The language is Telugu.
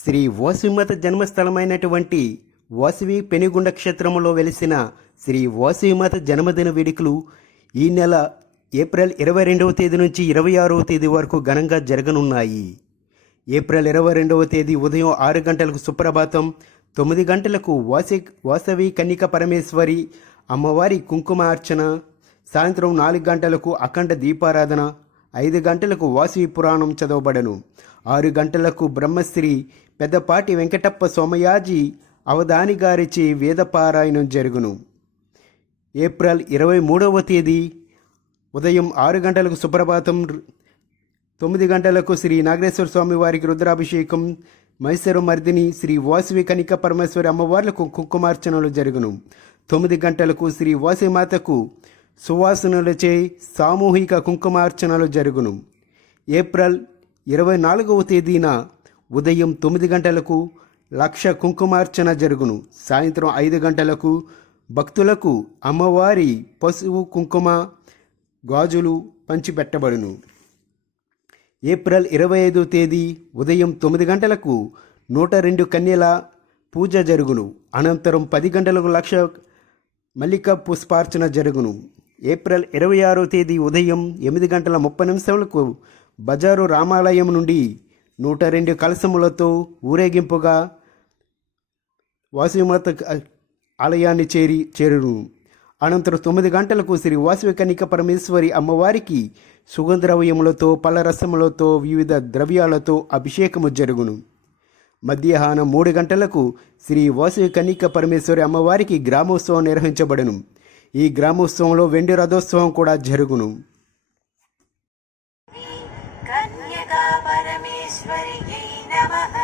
శ్రీ వాసవిమాత జన్మస్థలమైనటువంటి వాసవి పెనుగొండ క్షేత్రంలో వెలిసిన శ్రీ వాసవిమాత జన్మదిన వేడుకలు ఈ నెల ఏప్రిల్ 22వ తేదీ నుంచి 26వ తేదీ వరకు ఘనంగా జరగనున్నాయి. ఏప్రిల్ 22వ తేదీ ఉదయం 6 గంటలకు సుప్రభాతం, 9 గంటలకు వాసవి కన్యక పరమేశ్వరి అమ్మవారి కుంకుమ అర్చన, సాయంత్రం 4 గంటలకు అఖండ దీపారాధన, 5 గంటలకు వాసవి పురాణం చదవబడను. 6 గంటలకు బ్రహ్మశ్రీ పెద్దపాటి వెంకటప్ప సోమయాజి అవధాని గారిచే వేదపారాయణం జరుగును. ఏప్రిల్ 23వ తేదీ ఉదయం 6 గంటలకు సుప్రభాతం, 9 గంటలకు శ్రీ నాగేశ్వర స్వామి వారికి రుద్రాభిషేకం, మైసూర మర్దిని శ్రీ వాసవి కన్యక పరమేశ్వరి అమ్మవార్లకు కుంకుమార్చనలు జరుగును. 9 గంటలకు శ్రీ వాసవిమాతకు సువాసనలచే సామూహిక కుంకుమార్చనలు జరుగును. ఏప్రిల్ 24వ తేదీన ఉదయం 9 గంటలకు లక్ష కుంకుమార్చన జరుగును. సాయంత్రం 5 గంటలకు భక్తులకు అమ్మవారి పసుపు కుంకుమ గాజులు పంచిపెట్టబడును. ఏప్రిల్ 25వ తేదీ ఉదయం 9 గంటలకు 102 కన్యల పూజ జరుగును. అనంతరం 10 గంటలకు లక్ష మల్లిక పుష్పార్చన జరుగును. ఏప్రిల్ 26వ తేదీ ఉదయం 8 గంటల 30 నిమిషాలకు బజారు రామాలయం నుండి 102 కలశములతో ఊరేగింపుగా వాసవిమాత ఆలయాన్ని చేరును. అనంతరం 9 గంటలకు శ్రీ వాసవి కన్యక పరమేశ్వరి అమ్మవారికి సుగంధద్రవ్యములతో, పళ్ళరసములతో, వివిధ ద్రవ్యాలతో అభిషేకము జరుగును. మధ్యాహ్నం 3 గంటలకు శ్రీ వాసవి కన్యక పరమేశ్వరి అమ్మవారికి గ్రామోత్సవం నిర్వహించబడును. ఈ గ్రామోత్సవంలో వెండి రథోత్సవం కూడా జరుగును. కన్యకా పరమేశ్వరి నమః.